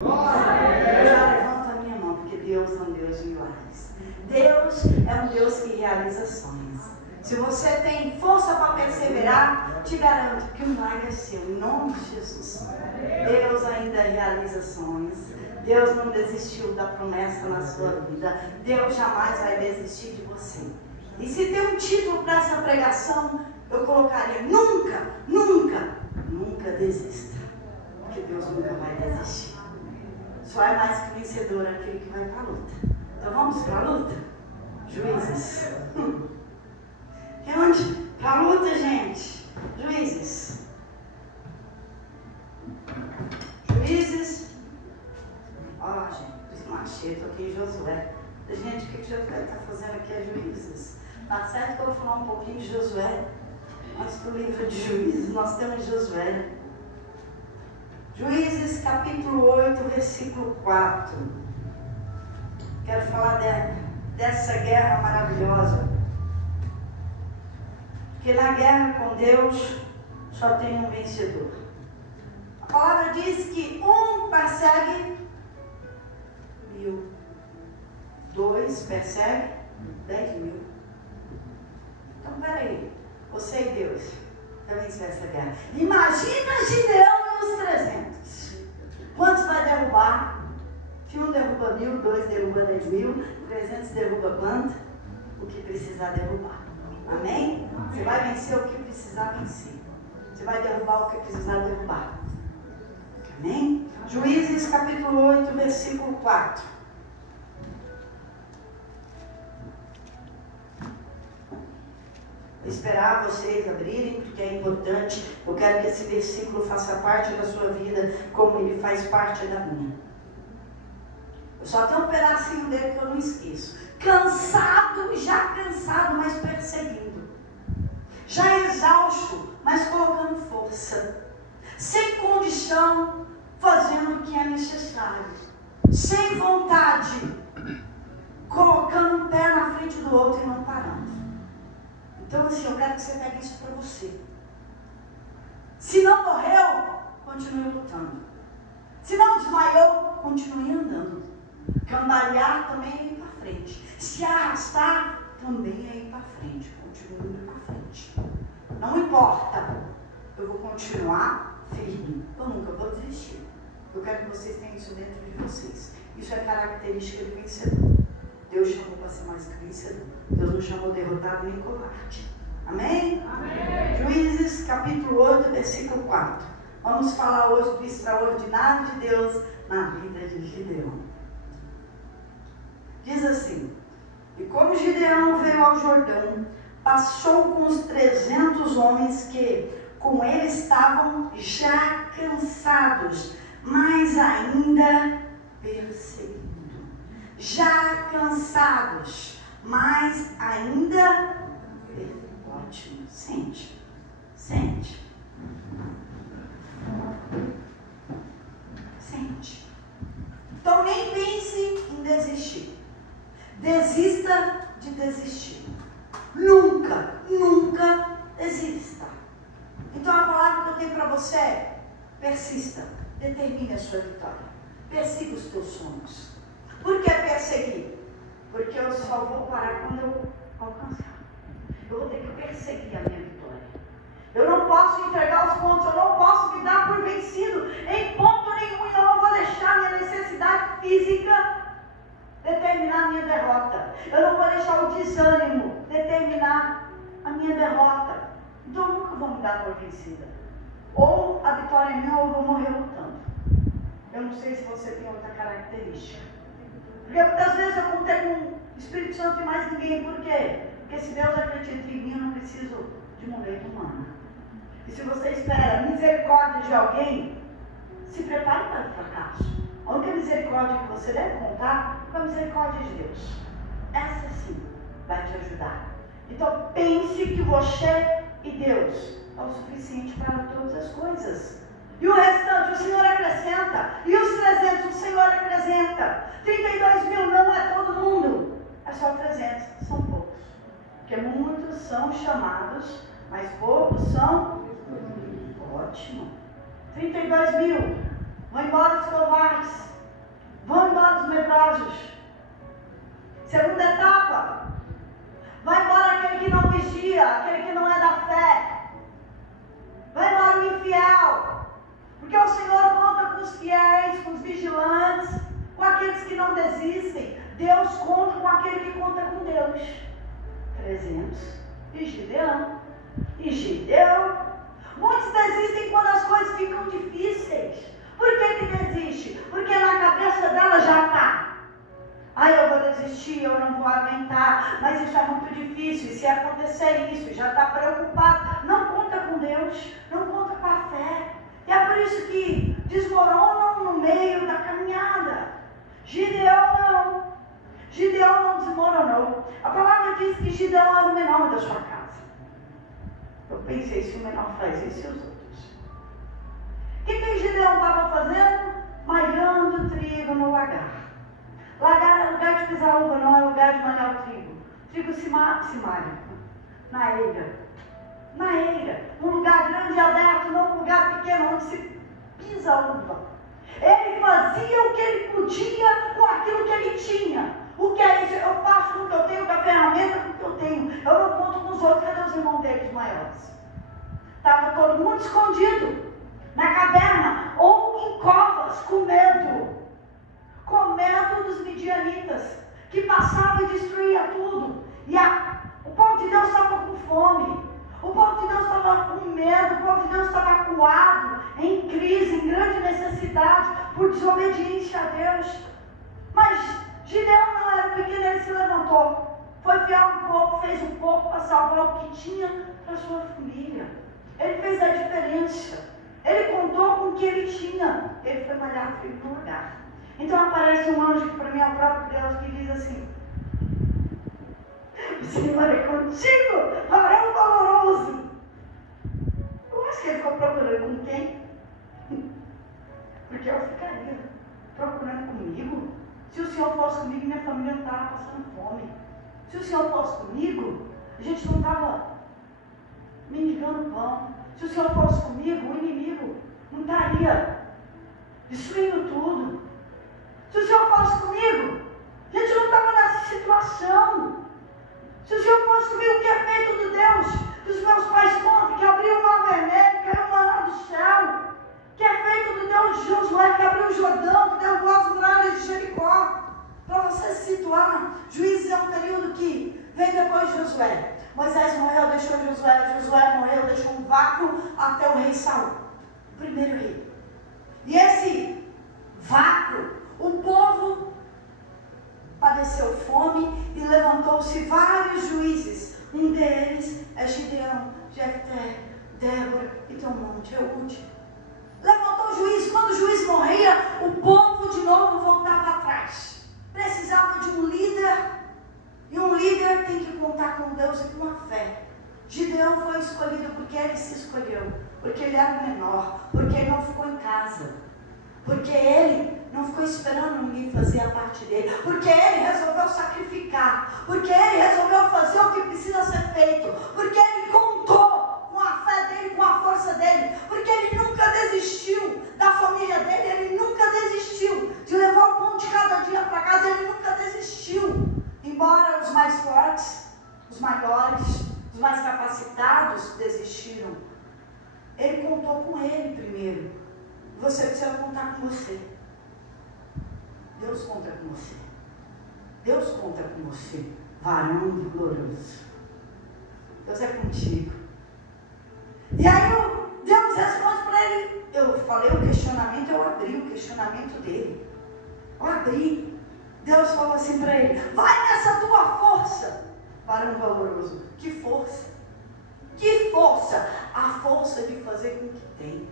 Eu já levanto a minha mão, porque Deus é um Deus de milagres. Deus é um Deus que realiza sonhos. Se você tem força para perseverar, te garanto que o milagre é seu, em nome de Jesus. Deus ainda realiza sonhos. Deus não desistiu da promessa na sua vida. Deus jamais vai desistir de você. E se tem um título para essa pregação, eu colocaria: nunca, nunca, nunca desista. Porque Deus nunca vai desistir. Só é mais que vencedor aquele que vai para a luta. Então vamos para a luta? Juízes. Onde? Para a luta, gente. Juízes. Juízes. Ó, gente, não achei, estou aqui em Josué. Gente, o que Josué está fazendo aqui é Juízes. Tá certo que eu vou falar um pouquinho de Josué, mas para o livro de Juízes nós temos Josué. Juízes capítulo 8, versículo 4. Quero falar dessa guerra maravilhosa. Porque na guerra com Deus só tem um vencedor. A palavra diz que um persegue 1000, 2 persegue 10.000. Então peraí, você e Deus vai vencer essa guerra. Imagina Gideão e os 300. Quantos vai derrubar? Se um derruba 1000, 2 derruba 10.000, 300 derruba quanto? O que precisar derrubar. Amém? Você vai vencer o que precisar vencer. Você vai derrubar o que precisar derrubar. Amém? Juízes capítulo 8, versículo 4. Vou esperar vocês abrirem, porque é importante. Eu quero que esse versículo faça parte da sua vida, como ele faz parte da minha. Eu só tenho um pedacinho dele que eu não esqueço. Cansado, já cansado, mas perseguindo. Já exausto, mas colocando força. Sem condição, fazendo o que é necessário. Sem vontade, colocando um pé na frente do outro e não parando. Então assim, eu quero que você pegue isso para você. Se não morreu, continue lutando. Se não desmaiou, continue andando. Cambalear também é ir para frente. Se arrastar, também é ir para frente. Continue indo para frente. Não importa. Eu vou continuar firme. Eu nunca vou desistir. Eu quero que vocês tenham isso dentro de vocês. Isso é característica do vencedor. Deus chamou para ser mais que vencedor. Deus não chamou derrotado nem covarde. Amém? Amém? Juízes capítulo 8, versículo 4. Vamos falar hoje do extraordinário de Deus na vida de Gideão. Diz assim: e como Gideão veio ao Jordão, passou com os 300 homens que com ele estavam já cansados, mas ainda perseguindo. Já cansados, mas ainda ótimo. Sente. Sente. Sente. Então nem pense em desistir. Desista de desistir. Nunca, nunca desista. Então a palavra que eu tenho para você é: persista, determine a sua vitória. Persiga os teus sonhos. Por que perseguir? Porque eu só vou parar quando eu alcançar. Eu vou ter que perseguir a minha vitória. Eu não posso entregar os pontos, eu não posso me dar por vencido em ponto nenhum. Eu não vou deixar minha necessidade física determinar a minha derrota. Eu não vou deixar o desânimo determinar a minha derrota. Então eu nunca vou me dar por vencida. Ou a vitória é minha ou eu vou morrer lutando. Eu não sei se você tem outra característica. Porque muitas vezes eu contei com o Espírito Santo e mais ninguém. Por quê? Porque se Deus acredita em mim, eu não preciso de um leito humano. E se você espera a misericórdia de alguém, se prepare para o fracasso. A única misericórdia que você deve contar é a misericórdia de Deus. Essa sim vai te ajudar. Então pense que você e Deus é o suficiente para todas as coisas. E o restante o Senhor acrescenta. E os 300 o Senhor acrescenta. 32.000 não é todo mundo. É só 300, são poucos. Porque muitos são chamados, mas poucos são. Ótimo. 32.000. Vão embora os covardes. vigilantes, com aqueles que não desistem. Deus conta com aquele que conta com Deus. 300. E Gideão. Muitos desistem quando as coisas ficam difíceis. Por que desiste? Porque na cabeça dela já está. Eu vou desistir, eu não vou aguentar, mas isso é muito difícil, e se acontecer isso, já está preocupado. Não conta com Deus, não conta com a fé. E é por isso que desmoronam no meio da caminhada. Gideão não desmoronou. A palavra diz que Gideão era o menor da sua casa. Eu pensei, se o menor faz isso, e os outros? O que Gideão estava fazendo? Malhando trigo no lagar. Lagar é lugar de pisar uva, não é lugar de malhar o trigo. O trigo se malha na eira. Um lugar grande e aberto, não um lugar pequeno onde se pisa a uva. Ele fazia o que ele podia com aquilo que ele tinha. O que é isso? Eu faço com o que eu tenho, com a ferramenta com o que eu tenho. Eu não conto com os outros. Cadê os irmãos deles maiores? Estava todo mundo escondido na caverna ou em covas, com medo dos midianitas, que passavam e destruía tudo. E o povo de Deus estava com fome, o povo de Deus estava com medo, o povo de Deus estava acuado, em crise, em grande necessidade, por desobediência a Deus. Mas Gideão não era pequeno, ele se levantou, foi fiel um pouco, fez um pouco para salvar o que tinha para sua família. Ele fez a diferença, ele contou com o que ele tinha, ele foi malhar trigo no lugar. Então aparece um anjo que para mim é o próprio Deus, que diz assim: o Senhor é contigo, varão valoroso. Eu acho que ele ficou procurando com quem? Porque eu ficaria procurando comigo. Se o Senhor fosse comigo, minha família não estava passando fome. Se o Senhor fosse comigo, a gente não estava mendigando pão. Se o Senhor fosse comigo, o inimigo não estaria destruindo tudo. Se o Senhor fosse comigo, a gente não estava nessa situação. Se o Senhor fosse comigo, o que é feito do Deus que os meus pais contam, que abriu o mar vermelho, que caiu o maná do céu, que é feito do Deus de Josué, que abriu o Jordão, que derrubou as muralhas de Jericó. Para você se situar, Juízes é um período que vem depois de Josué. Moisés morreu, deixou Josué morreu, deixou um vácuo até o rei Saul, o primeiro rei. E esse vácuo, o povo padeceu fome e levantou-se vários juízes. Um deles é Gideão, Jefté, Débora e tem um monte, Eude. Levantou o juiz. Quando o juiz morria, o povo de novo voltava atrás. Precisava de um líder. E um líder tem que contar com Deus e com a fé. Gideão foi escolhido porque ele se escolheu. Porque ele era o menor. Porque ele não ficou em casa. Porque ele não ficou esperando ninguém fazer a parte dele. Porque ele resolveu sacrificar. Porque ele resolveu fazer o que precisa ser feito. Porque ele contou com a fé dele, com a força dele. Porque ele nunca desistiu da família dele. Ele nunca desistiu de levar o pão de cada dia para casa. Ele nunca desistiu. Embora os mais fortes, os maiores, os mais capacitados desistiram, ele contou com ele primeiro. Você precisa contar com você. Deus conta com você. Deus conta com você, varão glorioso. Deus é contigo. E aí Deus responde para ele. Eu falei o questionamento, eu abri o questionamento dele. Eu abri. Deus falou assim para ele: vai nessa tua força, varão valoroso. Que força? Que força? A força de fazer com o que tem.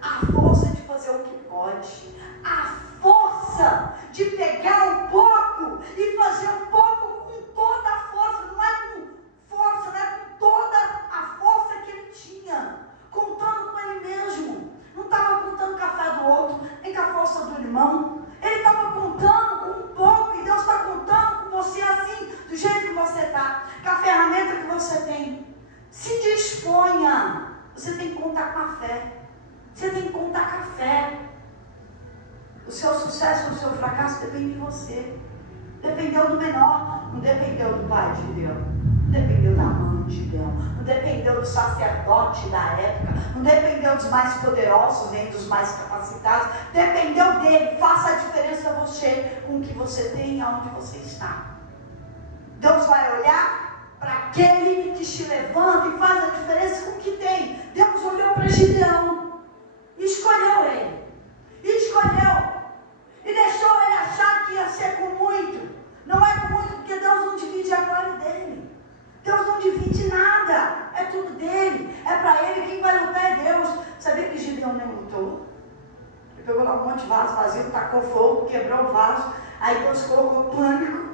A força de fazer o que pode. A força de pegar um pouco e fazer um pouco com toda a força. Não é com força, não é com toda a força que ele tinha. Contando com ele mesmo. Não estava contando com a fé do outro, nem com a força do irmão. Ele estava contando com um pouco. E Deus está contando com você assim, do jeito que você está, com a ferramenta que você tem. Se disponha. Você tem que contar com a fé. Você tem que contar com a fé. O seu sucesso ou o seu fracasso depende de você. Dependeu do menor, não dependeu do pai de Deus. Não dependeu da mão de Gideão, não dependeu do sacerdote da época, não dependeu dos mais poderosos, nem dos mais capacitados, dependeu dele. Faça a diferença você com o que você tem e aonde você está. Deus vai olhar para aquele que te levanta e faz a diferença com o que tem. Deus olhou para Gideão e escolheu ele. E deixou ele achar que ia ser com muito. Não é com muito, porque Deus não divide a glória dele. Deus não divide nada. É tudo dele. É para ele. Quem vai lutar é Deus. Sabia que Gideão nem lutou? Ele pegou lá um monte de vaso vazio, tacou fogo, quebrou o vaso. Aí Deus colocou pânico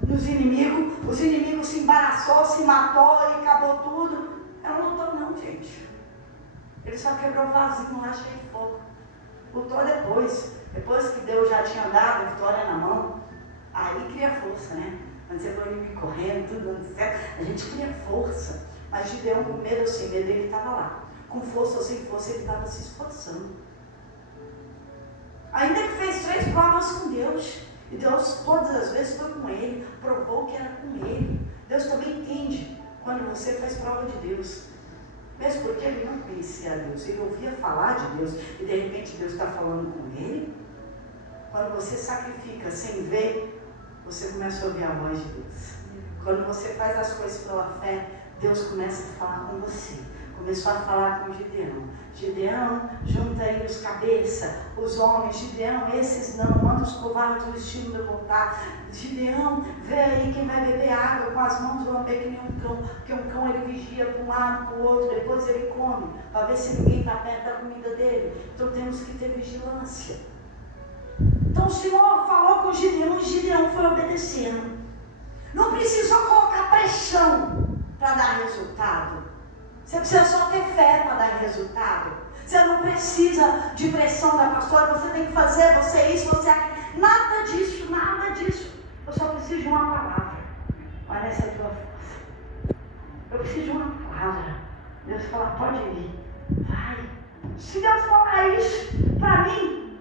nos inimigos. Os inimigos se embaraçou, se matou e acabou tudo. Ele não lutou não, gente. Ele só quebrou o vasinho lá cheio de fogo. Lutou depois. Depois que Deus já tinha dado a vitória na mão. Aí cria força, né? Quando você põe o inimigo correndo, tudo dando certo, a gente cria força. Mas Gideão, com medo ou sem medo, ele estava lá. Com força ou sem força, ele estava se esforçando. Ainda que fez 3 provas com Deus. E Deus, todas as vezes, foi com ele. Provou que era com ele. Deus também entende quando você faz prova de Deus. Mesmo porque ele não conhecia a Deus. Ele ouvia falar de Deus. E de repente Deus está falando com ele. Quando você sacrifica sem ver, você começa a ouvir a voz de Deus. Quando você faz as coisas pela fé, Deus começa a falar com você. Começou a falar com Gideão. Gideão, junta aí os cabeças, os homens. Gideão, esses não, manda os covardes do estilo de voltar. Gideão, vê aí quem vai beber água com as mãos, lamber que nem um cão. Porque um cão ele vigia para um lado, para o outro, depois ele come, para ver se ninguém está perto da comida dele. Então temos que ter vigilância. Então o Senhor falou com Gideão e Gideão foi obedecendo. Não precisou colocar pressão para dar resultado. Você precisa só ter fé para dar resultado. Você não precisa de pressão da pastora. Você tem que fazer, você isso, você aquilo. Nada disso, nada disso. Eu só preciso de uma palavra. Olha essa tua força. Eu preciso de uma palavra. Deus fala, pode ir. Vai. Se Deus falar isso para mim,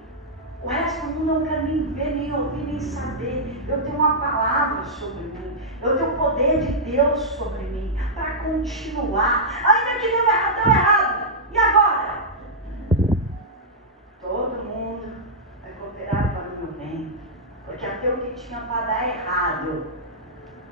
o resto do mundo não quer nem ver, nem ouvir, nem saber. Eu tenho uma palavra sobre mim. Eu tenho o poder de Deus sobre mim para continuar. Ainda que deu errado. E agora? Todo mundo vai cooperar para o meu bem. Porque até o que tinha para dar errado,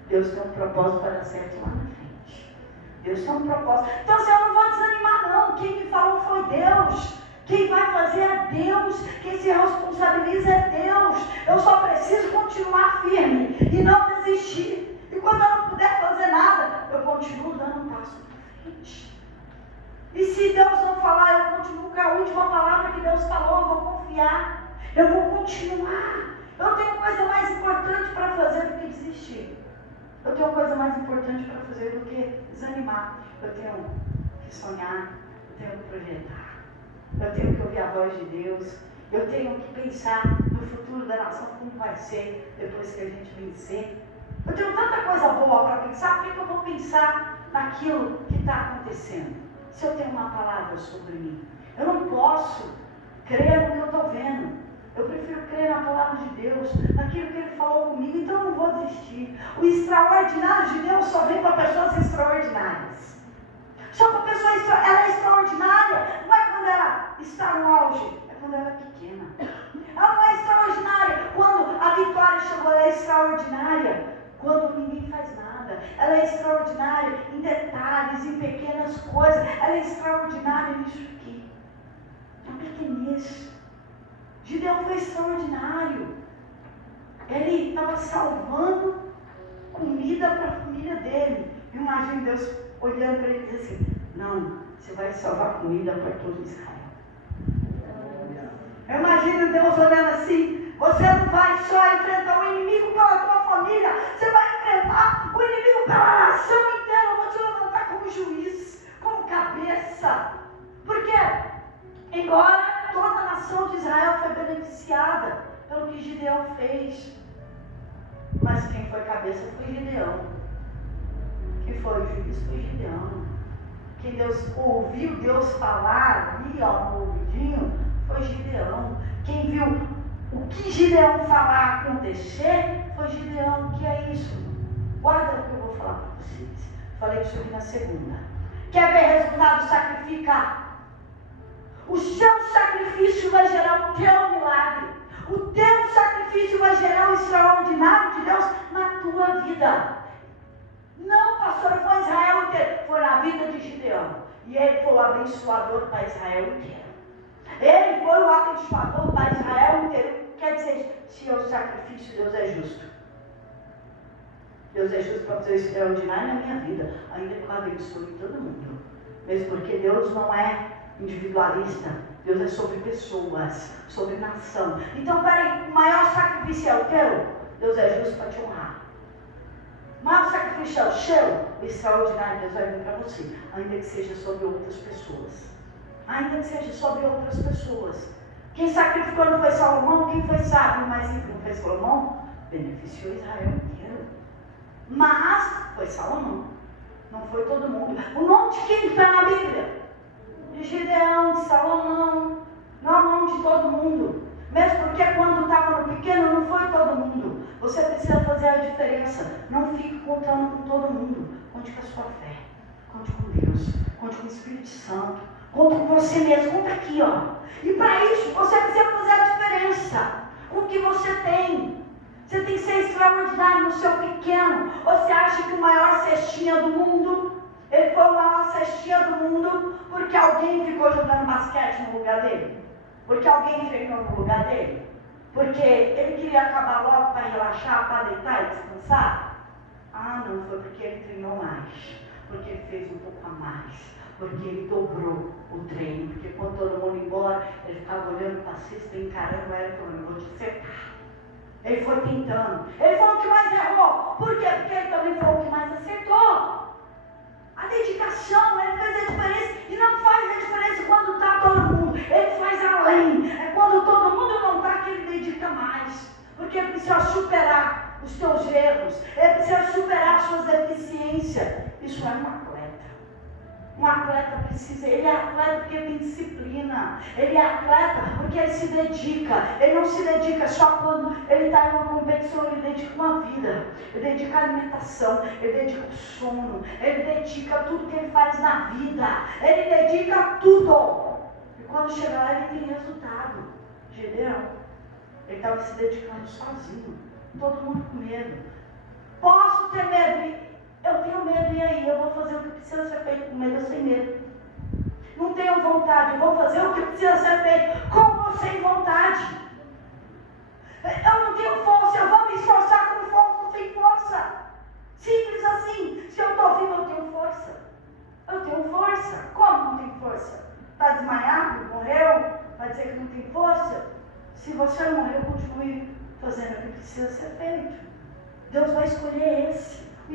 Deus tem um propósito para dar certo lá na frente. Deus tem um propósito. Então assim, eu não vou desanimar não. Quem me falou foi Deus. Quem vai fazer é Deus. Quem se responsabiliza é Deus. Eu só preciso continuar firme e não desistir. E quando eu não puder fazer nada, eu continuo dando um passo para frente. E se Deus não falar, eu continuo com a última palavra que Deus falou. Eu vou confiar. Eu vou continuar. Eu tenho coisa mais importante para fazer do que desistir. Eu tenho coisa mais importante para fazer do que desanimar. Eu tenho que sonhar. Eu tenho que projetar. Eu tenho que ouvir a voz de Deus. Eu tenho que pensar no futuro da nação, como vai ser depois que a gente vencer. Eu tenho tanta coisa boa para pensar. Por que eu vou pensar naquilo que está acontecendo? Se eu tenho uma palavra sobre mim, eu não posso crer no que eu estou vendo. Eu prefiro crer na palavra de Deus, naquilo que Ele falou comigo. Então eu não vou desistir. O extraordinário de Deus só vem para pessoas extraordinárias. Só para pessoa ela é extraordinária. Não é quando ela está no auge, é quando ela é pequena. Ela não é extraordinária quando a vitória chegou. Ela é extraordinária quando ninguém faz nada. Ela é extraordinária em detalhes, em pequenas coisas. Ela é extraordinária nisso aqui. Na pequenez. Gideão foi extraordinário. Ele estava salvando comida para a família dele. Imagina Deus olhando para ele e dizendo assim: não, você vai salvar comida para todo Israel. Eu imagino Deus olhando assim: você não vai só enfrentar o inimigo pela tua família, você vai enfrentar o inimigo pela nação inteira. Eu vou te levantar como juiz, como cabeça. Porque, embora toda a nação de Israel foi beneficiada pelo que Gideão fez, mas quem foi cabeça foi Gideão. Quem foi o juiz foi Gideão. Quem Deus ouviu Deus falar ali, ó, no ouvidinho, foi Gideão. Quem viu o que Gideão falar acontecer foi Gideão. Que é isso? Guarda o que eu vou falar para vocês. Falei isso aqui na segunda. Quer ver resultado? Sacrifica. O seu sacrifício vai gerar o teu milagre. O teu sacrifício vai gerar o extraordinário de Deus na tua vida. Não, pastor, foi Israel inteiro. Foi na vida de Gideão. E ele foi o abençoador para Israel inteiro. Ele foi o abençoador para Israel inteiro. Quer dizer, se é o sacrifício, Deus é justo. Deus é justo para fazer o extraordinário na minha vida, ainda que eu abençoe todo mundo. Mesmo porque Deus não é individualista, Deus é sobre pessoas, sobre nação. Então, peraí, o maior sacrifício é o teu? Deus é justo para te honrar. O maior sacrifício é o seu? O extraordinário Deus vai vir para você, ainda que seja sobre outras pessoas. Ainda que seja sobre outras pessoas. Quem sacrificou não foi Salomão, quem foi sábio, mas não foi Salomão, beneficiou Israel inteiro. Mas foi Salomão, não foi todo mundo. O nome de quem está na Bíblia? De Gideão, de Salomão, não é o nome de todo mundo. Mesmo porque quando estava no pequeno não foi todo mundo. Você precisa fazer a diferença. Não fique contando com todo mundo. Conte com a sua fé, conte com Deus, conte com o Espírito Santo, conte com você mesmo, conta aqui, ó. E para isso você precisa fazer a diferença com o que você tem. Você tem que ser extraordinário no seu pequeno. Você acha que o maior cestinha do mundo, ele foi o maior cestinha do mundo porque alguém ficou jogando basquete no lugar dele? Porque alguém treinou no lugar dele? Porque ele queria acabar logo para relaxar, para deitar e descansar? Ah, não, foi porque ele treinou mais. Porque ele fez um pouco a mais. Porque ele dobrou o treino. Porque quando todo mundo ia embora, ele ficava olhando para a cesta, encarando ela e falando, vou te secar. Ele foi tentando. Ele foi o que mais errou. Por quê? Porque ele também foi o que mais acertou. A dedicação, ele fez a diferença. E não faz a diferença quando está todo mundo. Ele faz além. É quando todo mundo não está que ele dedica mais. Porque ele precisa superar os teus erros. Ele precisa superar as suas deficiências. Isso é uma atleta. Um atleta precisa, ele é atleta porque tem disciplina, ele é atleta porque ele se dedica, ele não se dedica só quando ele está em uma competição, ele dedica uma vida, ele dedica a alimentação, ele dedica o sono, ele dedica tudo que ele faz na vida, ele dedica tudo, e quando chega lá ele tem resultado. Gideão, ele estava se dedicando sozinho, todo mundo com medo. Posso ter medo? Eu tenho medo, e aí? Eu vou fazer o que precisa ser feito com medo ou sem medo. Não tenho vontade, eu vou fazer o que precisa ser feito com ou sem vontade. Eu não tenho força, eu vou me esforçar com força ou sem força. Simples assim. Se eu estou vivo, eu tenho força. Eu tenho força. Como não tenho força? Está desmaiado? Morreu? Vai dizer que não tem força? Se você não morreu, continue fazendo o que precisa ser feito. Deus vai escolher esse. O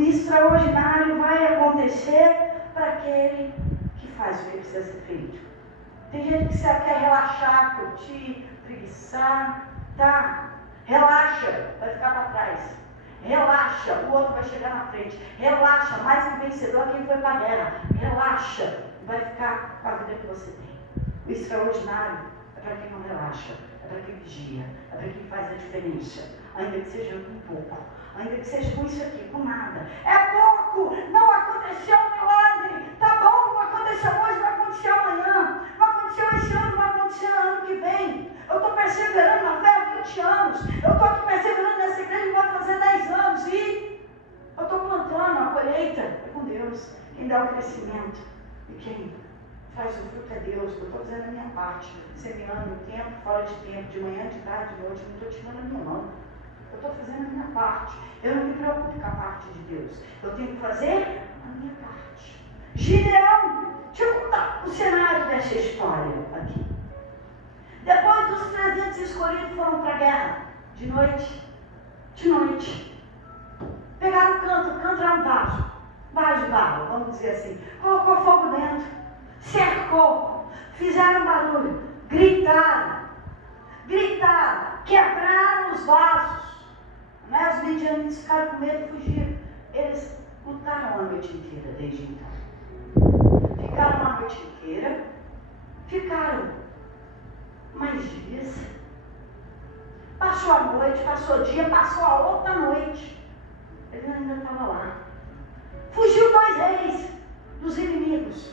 extraordinário vai acontecer para aquele que faz o que precisa ser feito. Tem gente que só quer relaxar, curtir, preguiçar, tá? Relaxa, vai ficar para trás. Relaxa, o outro vai chegar na frente. Relaxa, mais que vencedor quem foi para a guerra. Relaxa, vai ficar com a vida que você tem. O extraordinário é para quem não relaxa, é para quem vigia, é para quem faz a diferença, ainda que seja um pouco. Ainda que seja com isso aqui, com nada. É pouco, não aconteceu um milagre. Tá bom, não aconteceu hoje, vai acontecer amanhã. Não aconteceu esse ano, vai acontecer ano que vem. Eu estou perseverando na fé há 20 anos. Eu estou aqui perseverando nessa igreja e vai fazer 10 anos. E eu estou plantando a colheita. É com Deus. Quem dá o crescimento e quem faz o fruto é Deus. Eu estou fazendo a minha parte. Semeando no tempo, fora de tempo, de manhã, de tarde, de noite. Não estou tirando a minha mão. Eu estou fazendo a minha parte. Eu não me preocupo com a parte de Deus. Eu tenho que fazer a minha parte. Gideão, deixa eu contar o cenário dessa história aqui. Depois dos 300 escolhidos foram para a guerra. De noite. Pegaram o canto era um vaso de barro, vamos dizer assim. Colocou fogo dentro. Cercou. Fizeram barulho. Gritaram. Quebraram os vasos. Os midianitas ficaram com medo e fugiram. Eles lutaram a noite inteira desde então. Ficaram a noite inteira. Ficaram mais dias. Passou a noite, passou o dia, passou a outra noite. Ele ainda estava lá. Fugiu 2 reis dos inimigos.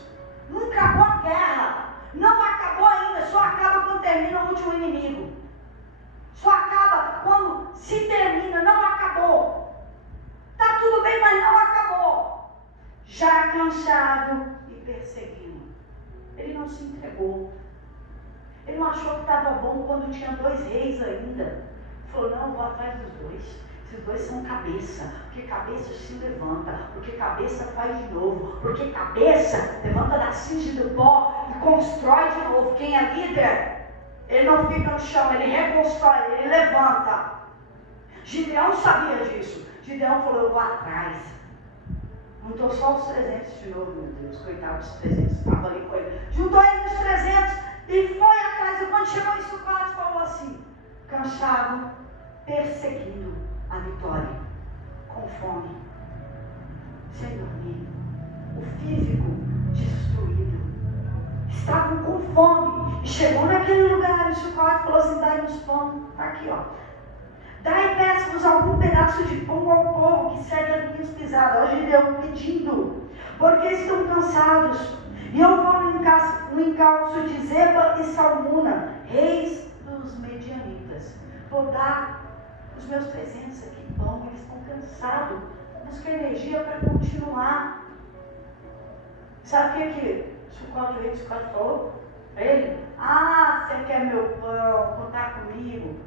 Não acabou a guerra. Não acabou ainda. Só acaba quando termina o último inimigo. Só acaba quando se termina. Não acabou. Está tudo bem, mas não acabou. Já cansado e perseguindo. Ele não se entregou. Ele não achou que estava bom quando tinha 2 reis ainda. Ele falou, não, vou atrás dos 2. Esses 2 são cabeça, porque cabeça se levanta, porque cabeça faz de novo, porque cabeça levanta da cinza do pó e constrói de novo. Quem é líder, ele não fica no chão, ele reconstrói, ele levanta. Gideão sabia disso. Gideão falou, eu vou atrás. Juntou só os 300 de novo, meu Deus, coitado dos 300, estava ali com ele. Juntou ele os 300 e foi atrás. E quando chegou em Sucote, falou assim, cansado, perseguindo a vitória, com fome, sem dormir, o físico destruído, estavam com fome, e chegou naquele lugar em Sucote e falou assim, dai-nos pão, está aqui ó, dai e peço-vos algum pedaço de pão ao povo que segue as minhas pisadas. Hoje Gideão pedindo, porque estão cansados, e eu vou no encalço de Zeba e Salmuna, reis dos medianitas, vou dar os meus 300 aqui pão, eles estão cansados, busca energia para continuar. Sabe o que Sucote, o rei de Sucote falou para ele? Ah, você quer meu pão, contar comigo?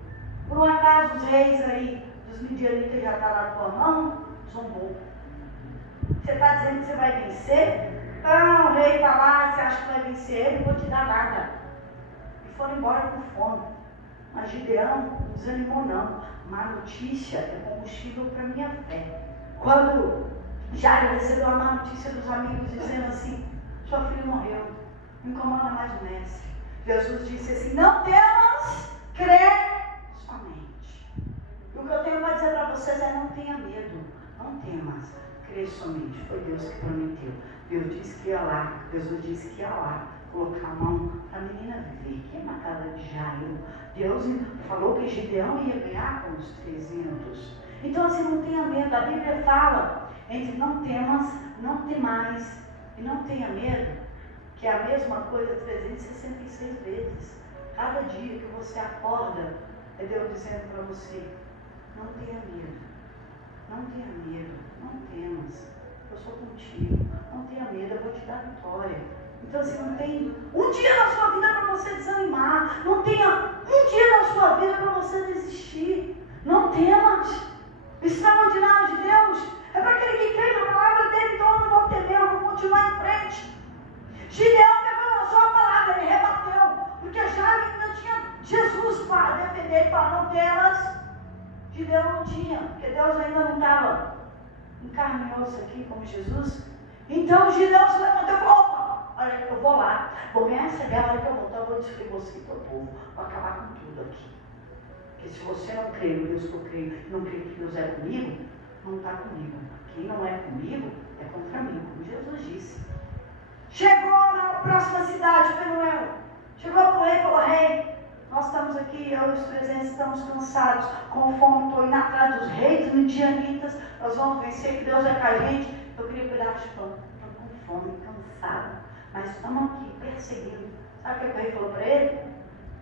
Por um acaso os reis aí dos midianitas já estão na tua mão? Zombou. Você está dizendo que você vai vencer? Não, o rei está lá, você acha que vai vencer? Eu não vou te dar nada. E foram embora com fome. Mas Gideão não desanimou não. Má notícia é combustível para a minha fé. Quando Jairo recebeu a má notícia dos amigos dizendo assim, sua filha morreu, não incomoda mais o mestre. Jesus disse assim, não temas, crê somente. E o que eu tenho para dizer para vocês é, não tenha medo, não temas, crê somente. Foi Deus que prometeu. Deus disse que ia lá, Jesus disse que ia lá colocar a mão para a menina viver, que é na casa de Jairo. Deus falou que Gideão ia ganhar com os 300. Então assim, não tenha medo. A Bíblia fala entre não temas, não temais e não tenha medo, que é a mesma coisa 366 vezes. Cada dia que você acorda, é Deus dizendo para você, não tenha medo, não tenha medo, não temas, eu sou contigo, não tenha medo, eu vou te dar vitória. Então assim, não tem um dia na sua vida para você desanimar, não tenha um dia na sua vida para você desistir. Não temas. Extraordinário de Deus é para aquele que crê na palavra dele. Então eu não vou temer, eu vou continuar em frente. Gideão pegou na sua palavra, ele rebateu, porque já ainda tinha Jesus para defender e falar, não temas. Gideão não tinha, porque Deus ainda não estava em carne e osso aqui como Jesus. Então Gideão se levantou e falou, opa, olha que eu vou lá, vou ganhar essa guerra, olha que eu voltar, eu vou destruir você e teu povo, vou acabar com tudo aqui. Porque se você não crê no Deus que eu creio, não crê que Deus é comigo, não está comigo. Quem não é comigo, é contra mim, como Jesus disse. Chegou na próxima cidade, Penuel. Chegou para o rei e falou, rei, nós estamos aqui, eu e os 300 estamos cansados, com fome, estou indo atrás dos reis, dos midianitas, nós vamos vencer, que Deus é com a gente. Eu queria cuidar de pão, estamos com fome, cansados, mas estamos aqui perseguindo. Sabe o que o rei falou para ele?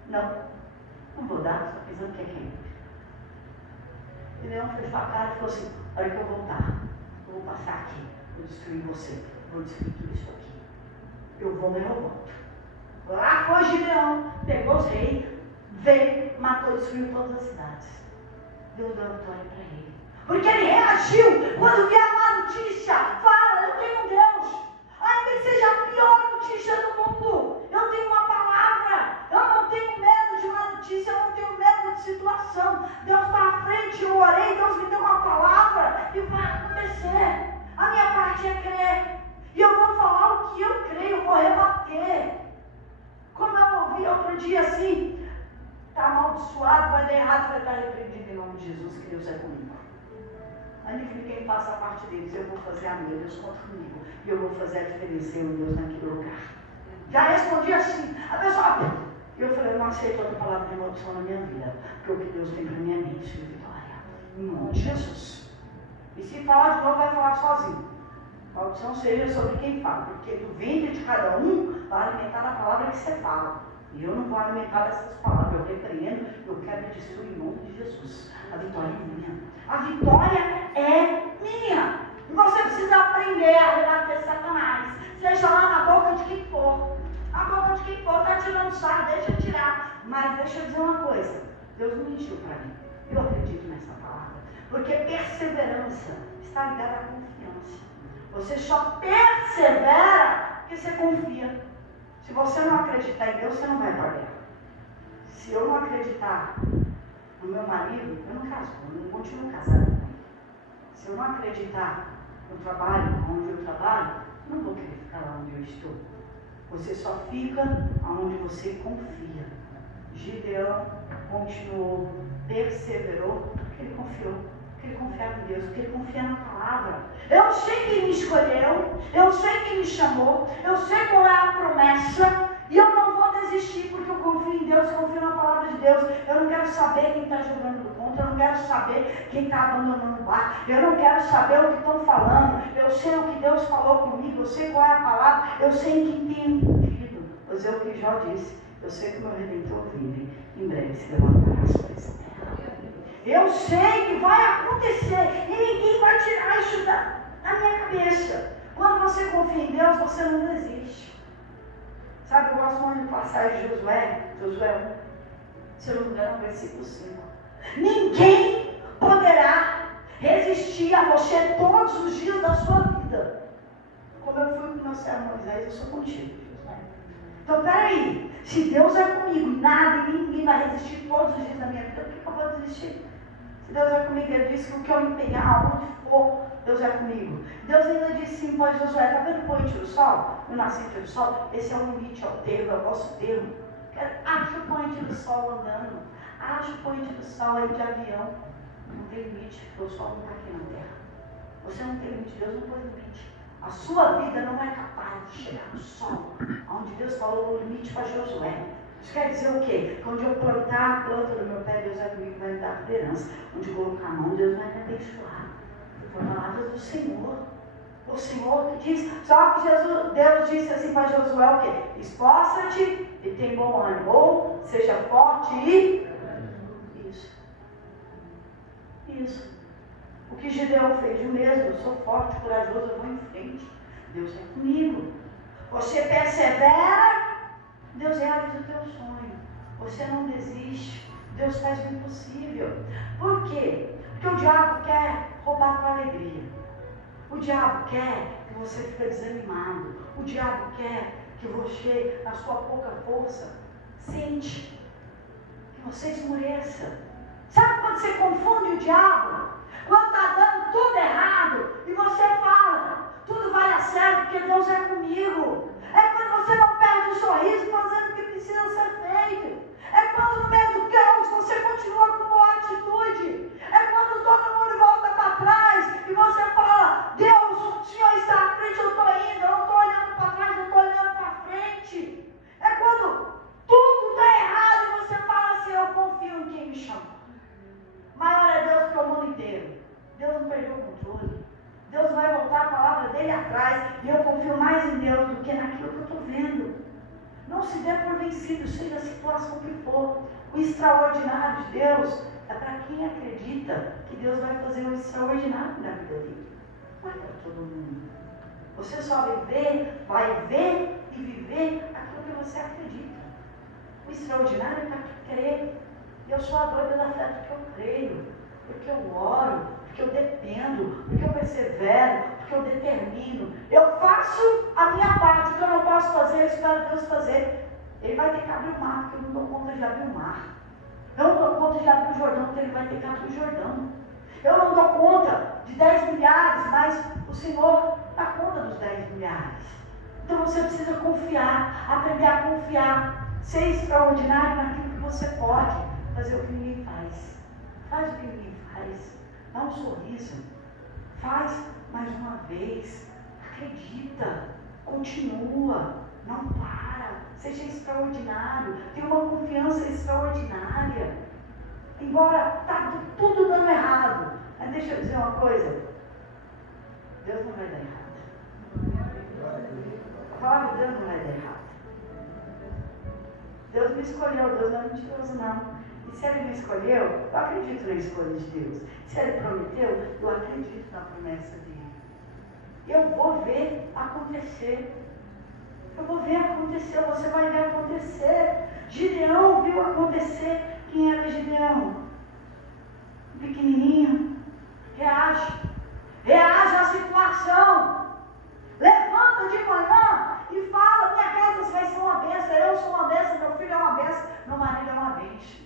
Não vou dar, estou pensando que é quem? E Leão fechou a cara e falou assim, olha que eu vou voltar, eu vou passar aqui, vou destruir você, vou destruir tudo isso aqui. Eu vou, mas eu volto. Lá foi Gideão, pegou os reis, veio, matou e destruiu todas as cidades. Deus deu a vitória para ele. Porque ele reagiu quando vier a má notícia. Fala, eu tenho um Deus. Ainda que seja a pior notícia do mundo, eu tenho uma palavra. Eu não tenho medo de má notícia, eu não tenho medo de situação. Deus está à frente, eu orei, Deus me deu uma palavra e vai acontecer. A minha parte é crer. E eu vou falar o que eu creio, eu vou rebater. Como eu ouvi outro dia assim, está amaldiçoado, vai dar errado, vai estar repreendido em nome de Jesus, que Deus é comigo. Ainda que ninguém faça a parte deles, eu vou fazer a minha, Deus conta comigo. E eu vou fazer a diferença, eu e Deus naquele lugar. Já respondi assim, a pessoa, eu falei, eu não aceito outra palavra de maldição na minha vida, porque o que Deus tem para mim é bênção e vitória. Em nome de Jesus. E se se falar de novo, vai falar sozinho. Maldição seja sobre quem fala, porque do ventre de cada um vai alimentar a palavra que você fala. E eu não vou alimentar essas palavras, eu repreendo, eu quero destruir em nome de Jesus. A vitória é minha. A vitória é minha. E você precisa aprender a rebater Satanás. Seja lá na boca de quem for. A boca de quem for está tirando sarro, deixa eu tirar. Mas deixa eu dizer uma coisa. Deus não mentiu para mim. Eu acredito nessa palavra. Porque perseverança está ligada à confiança. Você só persevera porque você confia. Se você não acreditar em Deus, você não vai para a guerra. Se eu não acreditar no meu marido, eu não caso, eu não continuo casado com ele. Se eu não acreditar no trabalho, onde eu trabalho, eu não vou querer ficar lá onde eu estou. Você só fica onde você confia. Gideão continuou, perseverou, porque ele confiou. Porque ele confiava em Deus, porque ele confia na palavra. Eu sei quem me escolheu, eu sei quem me chamou, eu sei qual é a promessa, e eu não vou desistir porque eu confio em Deus, confio na palavra de Deus. Eu não quero saber quem está jogando contra, eu não quero saber quem está abandonando o barco, eu não quero saber o que estão falando. Eu sei o que Deus falou comigo, eu sei qual é a palavra, eu sei em quem tenho crido. Pois é o que Jó disse, eu sei que o meu Redentor vive, em breve se levantará sobre essa terra. Eu sei que vai acontecer e ninguém vai tirar isso da minha cabeça. Quando você confia em Deus, você não desiste. Sabe, eu gosto muito de passagem de Josué 1, se eu não me engano, versículo 5. Ninguém poderá resistir a você todos os dias da sua vida. Como eu fui com o meu servo Moisés, eu sou contigo, Josué. Então, peraí, se Deus é comigo, nada e ninguém vai resistir todos os dias da minha vida, por que eu vou desistir? Se Deus é comigo, ele disse que o que eu empenhar, onde for, Deus é comigo. Deus ainda disse sim para Josué, está vendo o poente do sol? O nascente do sol? Esse é o limite, é o termo, é o vosso termo. Acha o poente do sol andando. Acha o poente do sol aí de avião. Não tem limite, porque o sol não está aqui na terra. Você não tem limite, Deus não põe limite. A sua vida não é capaz de chegar no sol, onde Deus falou o limite para Josué. Isso quer dizer o quê? Que onde eu plantar a planta do meu pé, Deus é comigo, vai me dar esperança. Onde eu colocar a mão, Deus vai me abençoar. Foi palavras do Senhor. O Senhor que diz, só que Deus disse assim para Josué o quê? Esforça-te e tem bom ânimo, ou seja forte e... Isso. O que Gideão fez o mesmo, eu sou forte, corajoso, eu vou em frente. Deus é comigo. Você persevera, Deus realiza o teu sonho. Você não desiste, Deus faz o impossível. Por quê? Porque o diabo quer roubar a tua alegria. O diabo quer que você fique desanimado. O diabo quer que você, na sua pouca força, sente que você esmoreça. Sabe quando você confunde o diabo? Quando está dando tudo errado e você fala, tudo vai dar certo porque Deus é comigo. É quando você não perde o sorriso fazendo o que precisa ser feito. É quando no meio do caos você continua com boa atitude. É quando todo mundo volta para trás e você fala, Deus, o Senhor está à frente, eu estou indo, eu não estou olhando para trás, eu estou olhando para frente. É quando tudo está errado e você fala assim, eu confio em quem me chamou. Maior é Deus que o mundo inteiro. Deus não perdeu o controle. Deus vai voltar a palavra dele atrás. E eu confio mais em Deus do que naquilo que eu estou vendo. Não se dê por vencido, seja a situação que for. O extraordinário de Deus é para quem acredita que Deus vai fazer o extraordinário na vida dele. Não é para todo mundo. Você só vai ver e viver aquilo que você acredita. O extraordinário é para quem crê. Eu sou a doida da fé porque eu creio, porque eu oro, porque eu dependo, porque eu persevero, porque eu determino. Eu faço a minha parte, o que eu não posso fazer, eu espero Deus fazer. Ele vai ter que abrir o mar, porque eu não dou conta de abrir o mar. Eu não dou conta de abrir o Jordão, porque ele vai ter que abrir o Jordão. Eu não dou conta de 10 milhares, mas o Senhor dá conta dos 10 milhares. Então você precisa confiar, aprender a confiar, ser extraordinário naquilo que você pode. Fazer o que ninguém faz. Faz o que ninguém faz. Dá um sorriso. Faz mais uma vez. Acredita. Continua. Não para. Seja extraordinário. Tenha uma confiança extraordinária. Embora está tudo dando errado. Mas deixa eu dizer uma coisa. Deus não vai dar errado. A palavra de Deus não vai dar errado. Deus me escolheu, Deus não é mentiroso não. E se Ele me escolheu, eu acredito na escolha de Deus. Se Ele prometeu, eu acredito na promessa dele. Eu vou ver acontecer. Eu vou ver acontecer, você vai ver acontecer. Gideão viu acontecer. Quem era Gideão? Pequenininho. Reage. Reage à situação. Levanta de manhã e fala: minha casa vai ser uma bênção, eu sou uma bênção, meu filho é uma bênção, meu marido é uma bênção.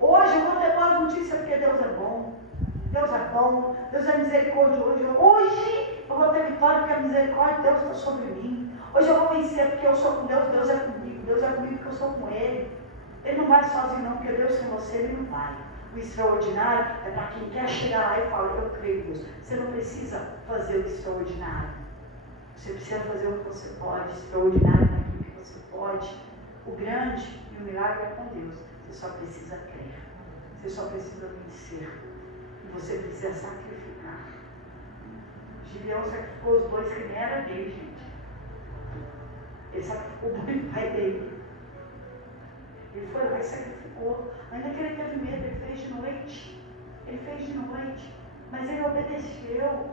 Hoje eu vou ter boas notícias porque Deus é bom. Deus é bom, Deus é misericordioso. Hoje eu vou ter vitória porque a misericórdia de Deus está sobre mim. Hoje eu vou vencer porque eu sou com Deus, Deus é comigo. Deus é comigo porque eu sou com Ele. Ele não vai sozinho não, porque Deus sem você, Ele não vai. O extraordinário é para quem quer chegar lá e falar: eu creio em Deus. Você não precisa fazer o extraordinário. Você precisa fazer o que você pode, extraordinário naquilo que você pode. O grande e o milagre é com Deus. Você só precisa crer. Você só precisa vencer. E você precisa sacrificar. Gideão sacrificou os bois que nem era dele, gente. Ele sacrificou o boi pai dele. Ele foi lá e sacrificou. Ainda que ele teve medo, ele fez de noite. Ele fez de noite. Mas ele obedeceu.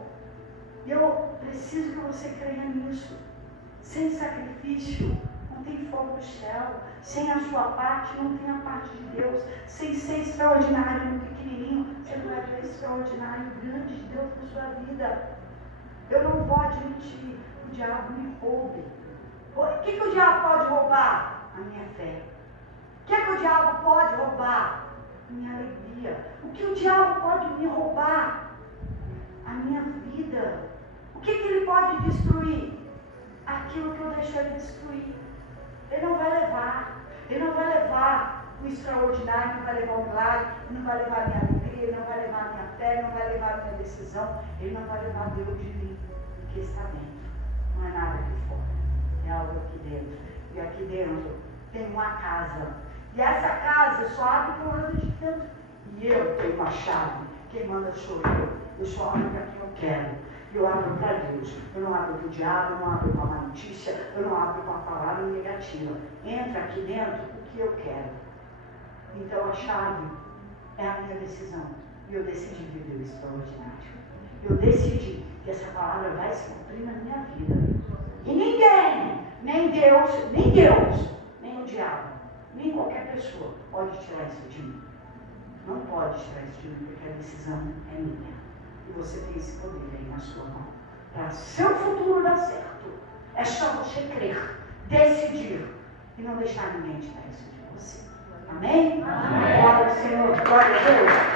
E eu preciso que você creia nisso. Sem sacrifício, não tem fogo do céu. Sem a sua parte, não tem a parte de Deus. Sem ser extraordinário no pequenininho, você não vai ver extraordinário grande de Deus na sua vida. Eu não vou admitir que o diabo me roube. O que o diabo pode roubar? A minha fé. O que o diabo pode roubar? A minha alegria. O que o diabo pode me roubar? A minha vida. O que ele pode destruir? Aquilo que eu deixei ele destruir. Ele não vai levar. Ele não vai levar o extraordinário, não vai levar o milagre, não vai levar a minha alegria, não vai levar a minha fé, não vai levar a minha decisão. Ele não vai levar Deus de mim. Porque está dentro. Não é nada aqui fora. É algo aqui dentro. E aqui dentro tem uma casa. E essa casa só abre por lado de dentro. E eu tenho uma chave. Quem manda sou eu. Eu só abro para quem eu quero. Eu abro para Deus. Eu não abro para o diabo, eu não abro para a má notícia, eu não abro para a palavra negativa. Entra aqui dentro o que eu quero. Então a chave é a minha decisão. E eu decidi viver o extraordinário. Eu decidi que essa palavra vai se cumprir na minha vida. E ninguém, nem Deus, nem o diabo, nem qualquer pessoa pode tirar isso de mim. Não pode tirar isso de mim, porque a decisão é minha. E você tem esse poder aí na sua mão. Para seu futuro dar certo, é só você crer, decidir e não deixar ninguém tirar isso de você. Amém? Amém. Glória ao Senhor, glória a Deus.